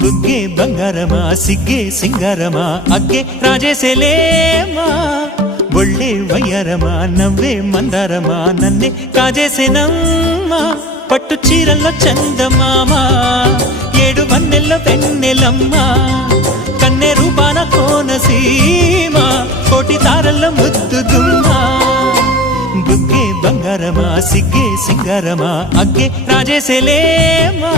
బుగ్గే బంగారమా సిగ్గే సింగారమా అగ్గే రాజేసేలేమా ఒళ్ళే వయ్యారమా నవ్వే మందారమా నన్నే కాజేసేనమ్మా పట్టు చీరల్లో చందమామా ఏడు వన్నెల్లో వెన్నెలమ్మా కన్నె రూపాన కోనసీమ కోటి తారల్లో ముద్దుగుమ్మా బుగ్గే బంగారమా సిగ్గే సింగారమా అగ్గే రాజేసేలేమా